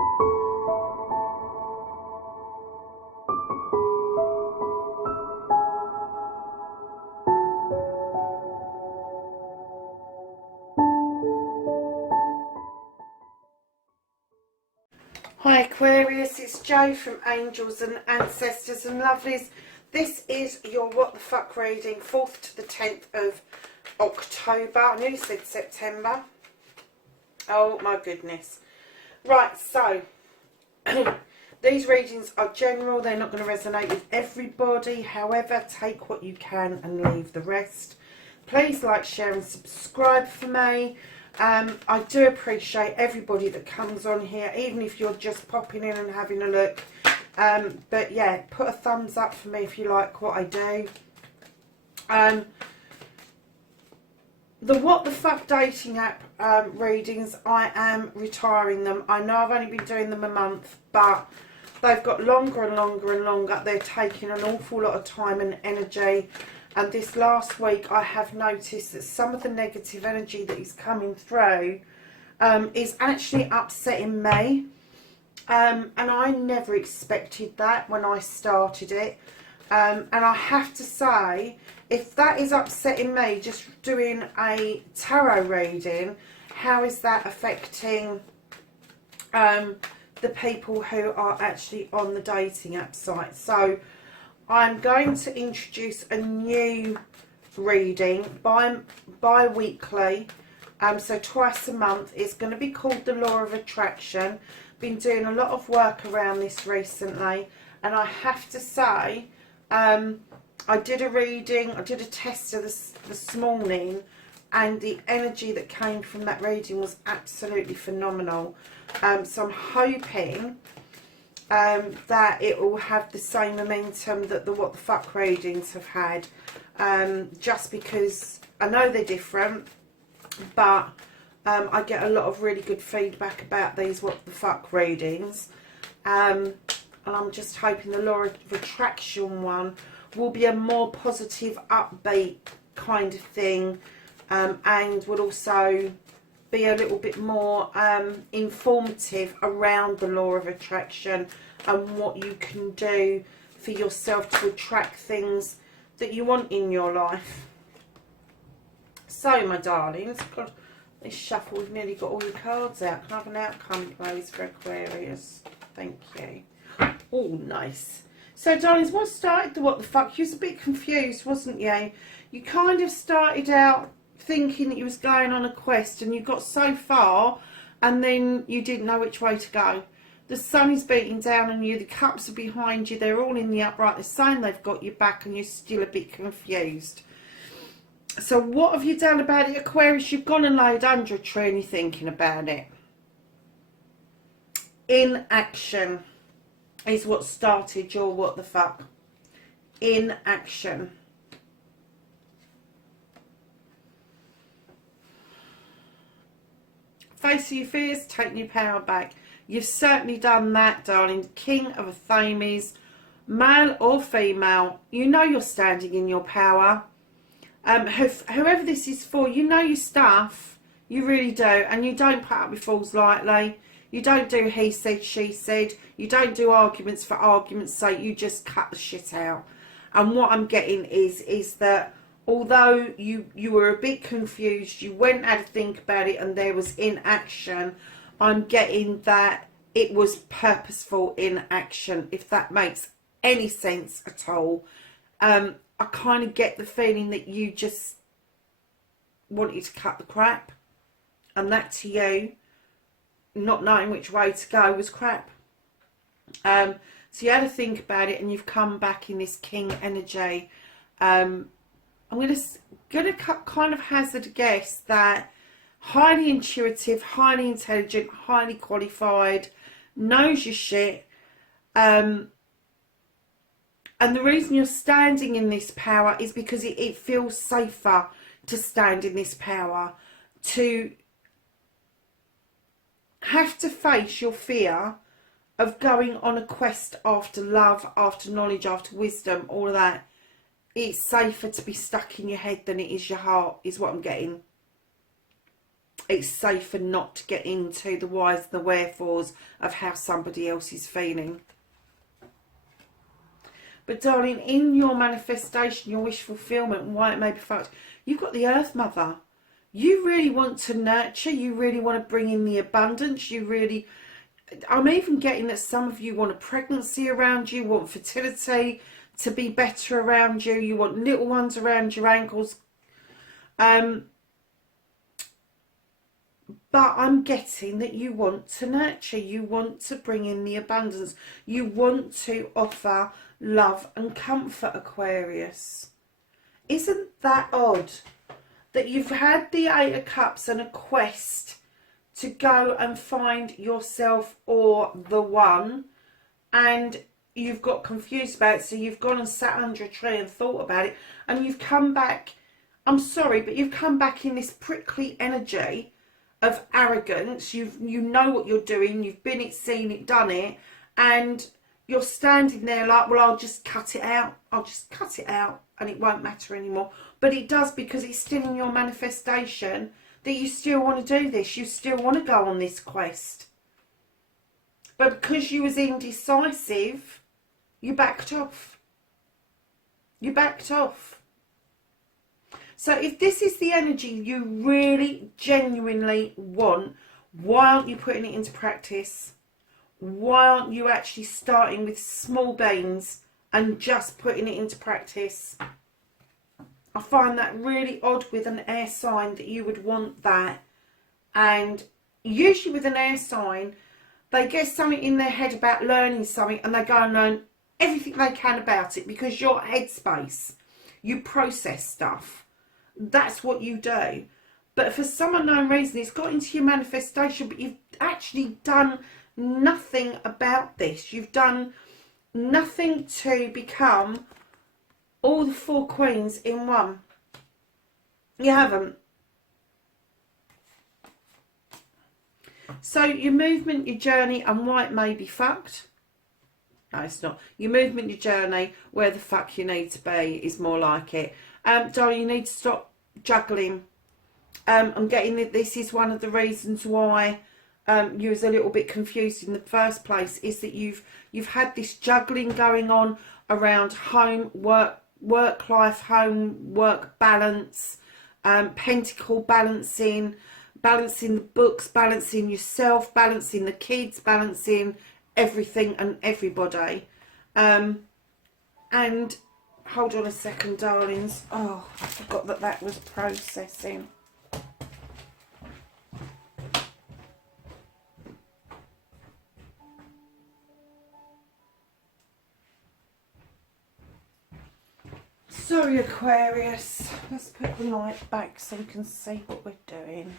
Hi Aquarius, it's Jo from Angels and Ancestors and Lovelies. This is your What the Fuck reading, 4th to the 10th of October. I nearly said September. Oh my goodness. Right, so these readings are general. They're not going to resonate with everybody. However, take what you can and leave the rest. Please like, share and subscribe for me. I do appreciate everybody that comes on here, even if you're just popping in and having a look. But yeah, put a thumbs up for me if you like what I do. The What the Fuck dating app readings, I am retiring them. I know I've only been doing them a month, but they've got longer and longer and longer. They're taking an awful lot of time and energy. And this last week I have noticed that some of the negative energy that is coming through is actually upsetting me. And I never expected that when I started it. And I have to say, if that is upsetting me, just doing a tarot reading, how is that affecting the people who are actually on the dating app site? So I'm going to introduce a new reading bi-weekly, so twice a month. It's going to be called the Law of Attraction. Been doing a lot of work around this recently, and I have to say, I did a reading, I did a tester this morning, and the energy that came from that reading was absolutely phenomenal. So I'm hoping that it will have the same momentum that the What the Fuck readings have had, just because I know they're different, but I get a lot of really good feedback about these What the Fuck readings, and I'm just hoping the Law of Attraction one will be a more positive, upbeat kind of thing, and will also be a little bit more informative around the Law of Attraction and what you can do for yourself to attract things that you want in your life. So my darlings, God, this shuffle, we've nearly got all your cards out. Can I have an outcome please for Aquarius? Thank you. Oh, nice. So darlings, what started the What the Fuck? You was a bit confused, wasn't you? You kind of started out thinking that you was going on a quest, and you got so far and then you didn't know which way to go. The sun is beating down on you, the cups are behind you, they're all in the upright, they're saying they've got your back, and you're still a bit confused. So what have you done about it, Aquarius? You've gone and laid under a tree and you're thinking about it. Inaction is what started your What the Fuck. Inaction. Face your fears, take your power back. You've certainly done that, darling. King of Athames, male or female, you know you're standing in your power. Whoever this is for, you know your stuff. You really do. And you don't put up with fools lightly. You don't do he said, she said. You don't do arguments for argument's sake. You just cut the shit out. And what I'm getting is that although you were a bit confused, you went and had to think about it, and there was inaction, I'm getting that it was purposeful inaction, if that makes any sense at all. I kind of get the feeling that you just wanted to cut the crap, and that to you, not knowing which way to go, was crap. So you had to think about it, and you've come back in this king energy. I'm going to kind of hazard a guess that highly intuitive, highly intelligent, highly qualified, knows your shit. And the reason you're standing in this power is because it feels safer to stand in this power, to have to face your fear of going on a quest after love, after knowledge, after wisdom, all of that. It's safer to be stuck in your head than it is your heart, is what I'm getting. it's safer not to get into the whys and the wherefores of how somebody else is feeling. But darling, in your manifestation, your wish fulfillment, and why it may be fucked, you've got the Earth Mother. You really want to nurture. You really want to bring in the abundance. You really... I'm even getting that some of you want a pregnancy around you, want fertility to be better around you. You want little ones around your ankles. But I'm getting that you want to nurture. You want to bring in the abundance. You want to offer love and comfort, Aquarius. Isn't that odd that you've had the Eight of Cups and a quest to go and find yourself or the one, and you've got confused about it, so you've gone and sat under a tree and thought about it, and you've come back, I'm sorry, but you've come back in this prickly energy of arrogance. You know what you're doing, you've been it, seen it, done it, and you're standing there like, well, I'll just cut it out. I'll just cut it out and it won't matter anymore. But it does, because it's still in your manifestation that you still want to do this. You still want to go on this quest. But because you was indecisive, you backed off. You backed off. So if this is the energy you really, genuinely want, why aren't you putting it into practice? Why aren't you actually starting with small beans and just putting it into practice? I find that really odd with an air sign that you would want that. And usually with an air sign, they get something in their head about learning something and they go and learn everything they can about it, because your headspace, you process stuff. That's what you do. But for some unknown reason, it's got into your manifestation, but you've actually done nothing about this. You've done nothing to become all the four queens in one. You haven't. So your movement, your journey, and why it may be fucked. No, it's not. Your movement, your journey, where the fuck you need to be is more like it. Darling, you need to stop juggling. I'm getting that this is one of the reasons why you was a little bit confused in the first place, is that you've had this juggling going on around home, work life, home, work balance, pentacle balancing the books, balancing yourself, balancing the kids, balancing everything and everybody. And hold on a second, darlings. Oh, I forgot that was processing. Sorry, Aquarius. Let's put the light back so we can see what we're doing.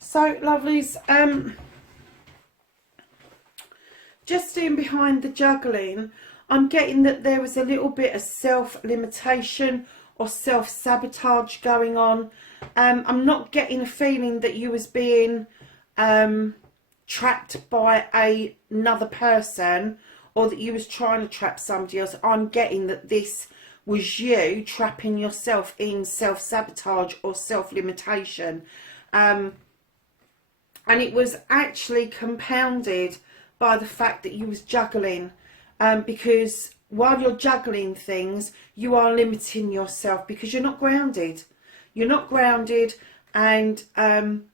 So, lovelies, just in behind the juggling, I'm getting that there was a little bit of self-limitation or self-sabotage going on. I'm not getting a feeling that you was being trapped by another person, or that you was trying to trap somebody else. I'm getting that this was you trapping yourself in self-sabotage or self-limitation. And it was actually compounded by the fact that you was juggling. Because while you're juggling things, you are limiting yourself because you're not grounded. You're not grounded, and I'm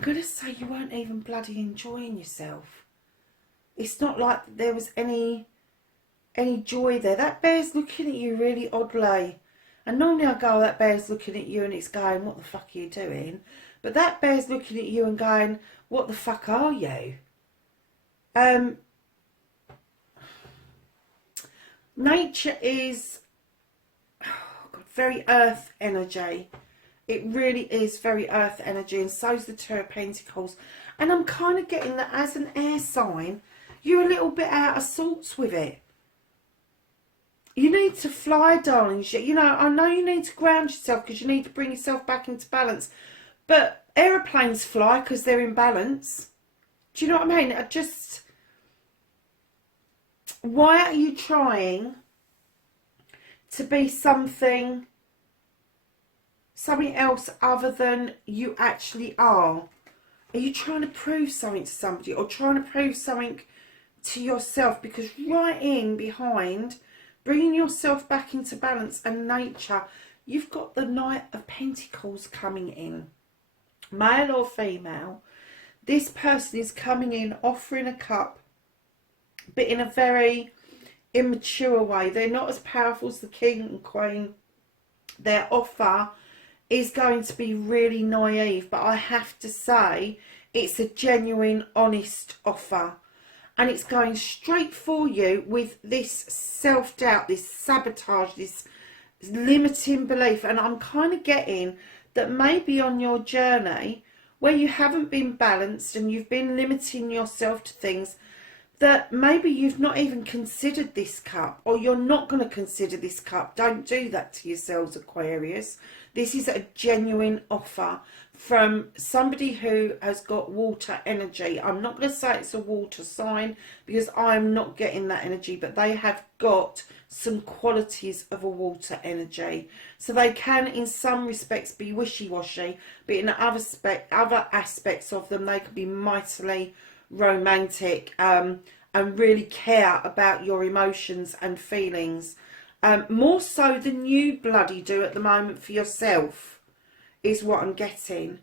going to say you weren't even bloody enjoying yourself. It's not like there was any joy there. That bear's looking at you really oddly. And normally I go, that bear's looking at you and it's going, what the fuck are you doing? But that bear's looking at you and going, what the fuck are you? Nature is very earth energy. It really is very earth energy, and so's the Two of Pentacles. And I'm kind of getting that as an air sign, you're a little bit out of sorts with it. You need to fly, darlings. You know, I know you need to ground yourself because you need to bring yourself back into balance. But aeroplanes fly because they're in balance. Do you know what I mean? Why are you trying to be something something else other than you actually are? Are you trying to prove something to somebody, or trying to prove something to yourself? Because right in behind, bringing yourself back into balance and nature, you've got the Knight of Pentacles coming in. Male or female, this person is coming in offering a cup, but in a very immature way. They're not as powerful as the King and Queen. Their offer is going to be really naive, but I have to say it's a genuine, honest offer. And it's going straight for you with this self-doubt, this sabotage, this limiting belief. And I'm kind of getting that maybe on your journey where you haven't been balanced and you've been limiting yourself to things, that maybe you've not even considered this cup, or you're not going to consider this cup. Don't do that to yourselves, Aquarius. This is a genuine offer from somebody who has got water energy. I'm not going to say it's a water sign because I'm not getting that energy, but they have got some qualities of a water energy. So they can, in some respects, be wishy-washy, but in other aspects of them, they can be mightily romantic and really care about your emotions and feelings, more so than you bloody do at the moment for yourself, is what I'm getting.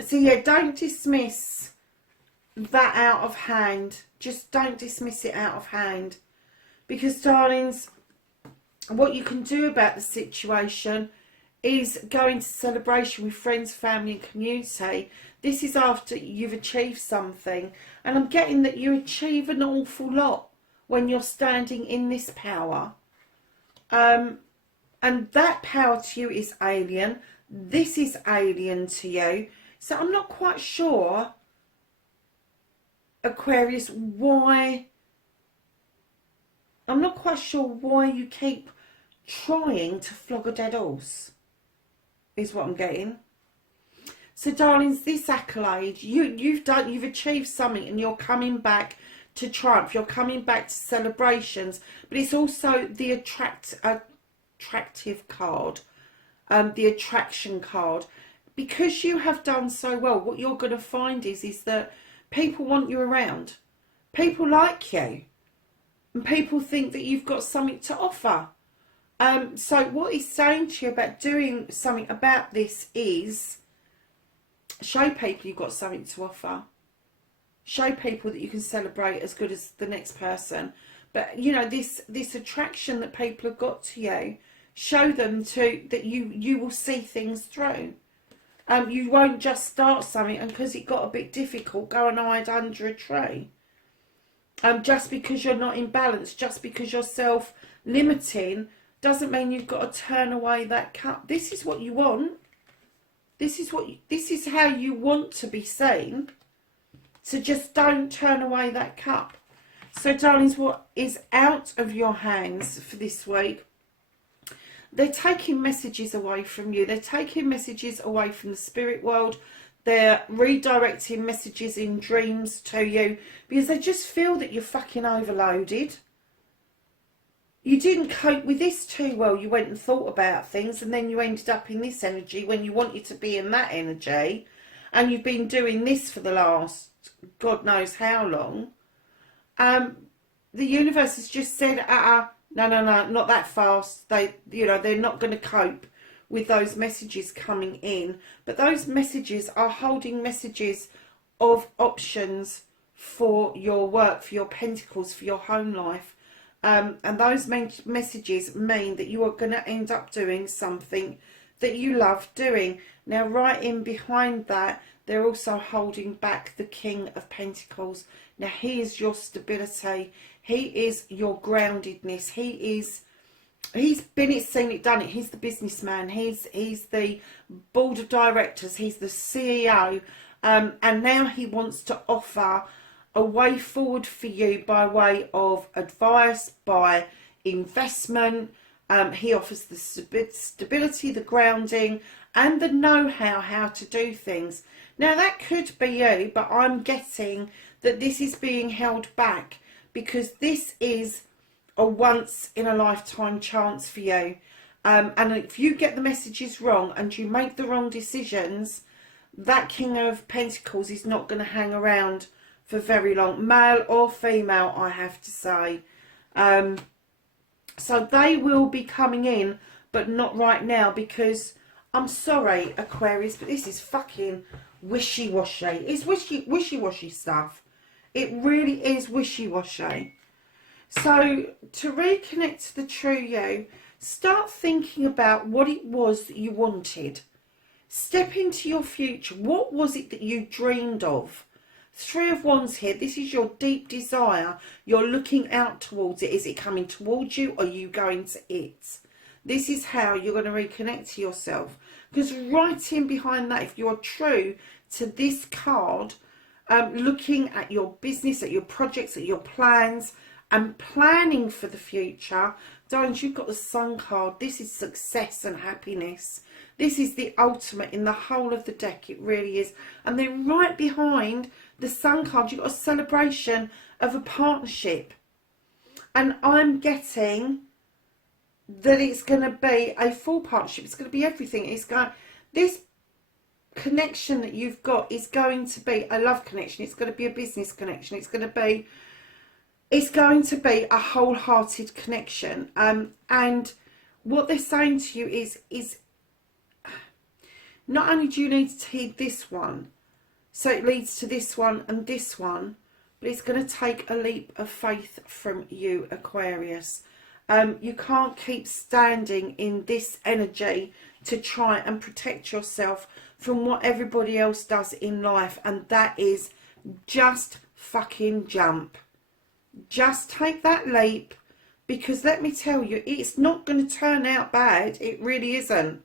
So yeah, don't dismiss that out of hand. Just don't dismiss it out of hand, because darlings, what you can do about the situation is go into celebration with friends, family and community. This is after you've achieved something, and I'm getting that you achieve an awful lot when you're standing in this power, and that power to you is alien. This is alien to you. So I'm not quite sure, Aquarius, why you keep trying to flog a dead horse, is what I'm getting. So darlings, this accolade, you've achieved something, and you're coming back to triumph. You're coming back to celebrations, but it's also the attractive card, the attraction card. Because you have done so well, what you're going to find is that people want you around. People like you, and people think that you've got something to offer. So what he's saying to you about doing something about this is show people you've got something to offer. Show people that you can celebrate as good as the next person. But you know, this attraction that people have got to you, show them that you will see things through. You won't just start something and because it got a bit difficult, go and hide under a tree. Just because you're not in balance, just because you're self-limiting, doesn't mean you've got to turn away that cup. This is what you want. This is how you want to be seen. So just don't turn away that cup. So darlings, what is out of your hands for this week? They're taking messages away from you. They're taking messages away from the spirit world. They're redirecting messages in dreams to you because they just feel that you're fucking overloaded. You didn't cope with this too well. You went and thought about things, and then you ended up in this energy when you wanted to be in that energy. And you've been doing this for the last God knows how long. The universe has just said, no, not that fast. They're not going to cope with those messages coming in. But those messages are holding messages of options for your work, for your pentacles, for your home life. And those messages mean that you are going to end up doing something that you love doing. Now, right in behind that, they're also holding back the King of Pentacles. Now, he is your stability. He is your groundedness. He's been it, seen it, done it. He's the businessman. He's the board of directors. He's the CEO. And now he wants to offer a way forward for you by way of advice, by investment. He offers the stability, the grounding, and the know-how how to do things. Now, that could be you, but I'm getting that this is being held back because this is a once-in-a-lifetime chance for you. And if you get the messages wrong and you make the wrong decisions, that King of Pentacles is not going to hang around for very long, male or female, I have to say. So they will be coming in, but not right now, because I'm sorry, Aquarius, but this is fucking wishy-washy. It's wishy-washy stuff. It really is wishy-washy. So to reconnect to the true you, start thinking about what it was that you wanted. Step into your future. What was it that you dreamed of? Three of Wands here. This is your deep desire. You're looking out towards it. Is it coming towards you, or are you going to it? This is how you're going to reconnect to yourself. Because right in behind that, if you're true to this card, looking at your business, at your projects, at your plans, and planning for the future, darlings, you've got the Sun card. This is success and happiness. This is the ultimate in the whole of the deck. It really is. And then right behind the Sun card, you've got a celebration of a partnership. And I'm getting that it's going to be a full partnership. It's going to be everything. This connection that you've got is going to be a love connection. It's going to be a business connection. It's going to be a wholehearted connection. And what they're saying to you is not only do you need to heed this one, so it leads to this one and this one, but it's going to take a leap of faith from you, Aquarius. You can't keep standing in this energy to try and protect yourself from what everybody else does in life, and that is just fucking jump. Just take that leap, because let me tell you, it's not going to turn out bad. It really isn't.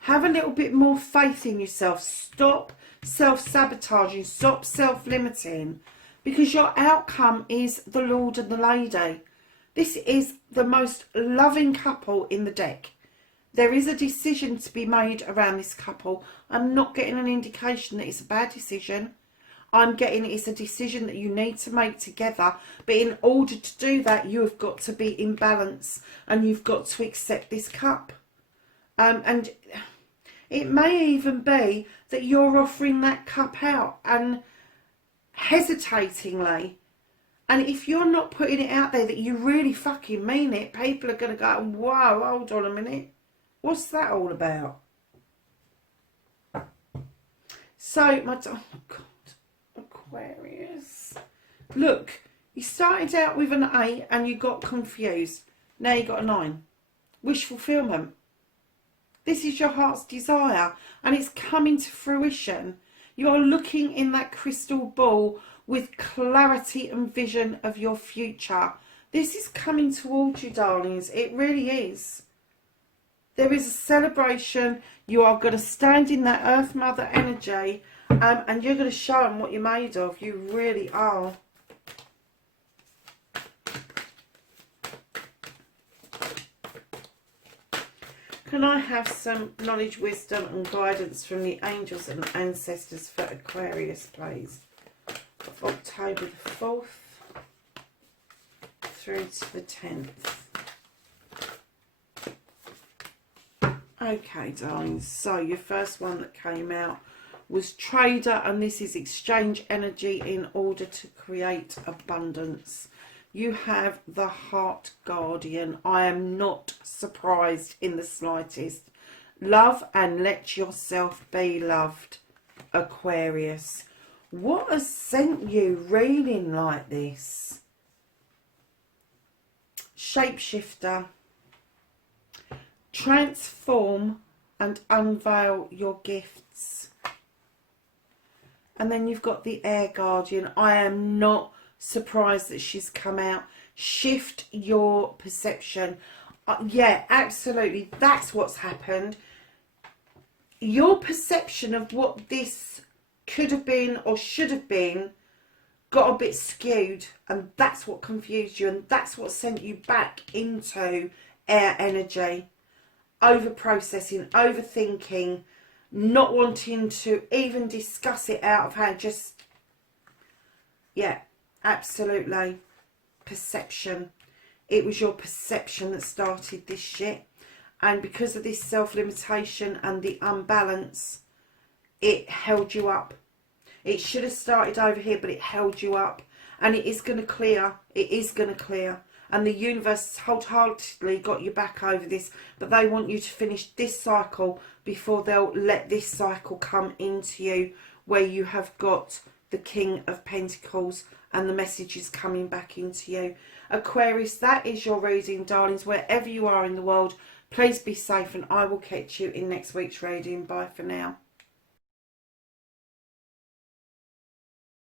Have a little bit more faith in yourself. Stop self-sabotaging. Stop self-limiting. Because your outcome is the Lord and the Lady. This is the most loving couple in the deck. There is a decision to be made around this couple. I'm not getting an indication that it's a bad decision. I'm getting it's a decision that you need to make together. But in order to do that, you have got to be in balance. And you've got to accept this cup. And it may even be that you're offering that cup out and hesitatingly. And if you're not putting it out there that you really fucking mean it, people are going to go, wow, hold on a minute. What's that all about? So, oh God, Aquarius. Look, you started out with an 8 and you got confused. Now you got a 9. Wish fulfillment. This is your heart's desire, and it's coming to fruition. You are looking in that crystal ball with clarity and vision of your future. This is coming towards you, darlings. It really is. There is a celebration. You are going to stand in that Earth Mother energy, and you're going to show them what you're made of. You really are. Can I have some knowledge, wisdom and guidance from the angels and ancestors for Aquarius, please? Of October the 4th through to the 10th. Okay, darlings. So your first one that came out was Trader, and this is exchange energy in order to create abundance. You have the Heart Guardian. I am not surprised in the slightest. Love and let yourself be loved, Aquarius. What has sent you reading like this? Shapeshifter. Transform and unveil your gifts. And then you've got the Air Guardian. I am not surprised that she's come out. Shift your perception. Yeah, absolutely. That's what's happened. Your perception of what this could have been or should have been got a bit skewed, and that's what confused you, and that's what sent you back into air energy. Over processing, overthinking, not wanting to even discuss it out of hand. Yeah, absolutely. Perception. It was your perception that started this shit. And because of this self-limitation and the unbalance, it held you up. It should have started over here, but it held you up. And it is going to clear. It is going to clear. And the universe wholeheartedly got you back over this. But they want you to finish this cycle before they'll let this cycle come into you, where you have got the King of Pentacles and the message is coming back into you. Aquarius, that is your reading, darlings. Wherever you are in the world, please be safe, and I will catch you in next week's reading. Bye for now.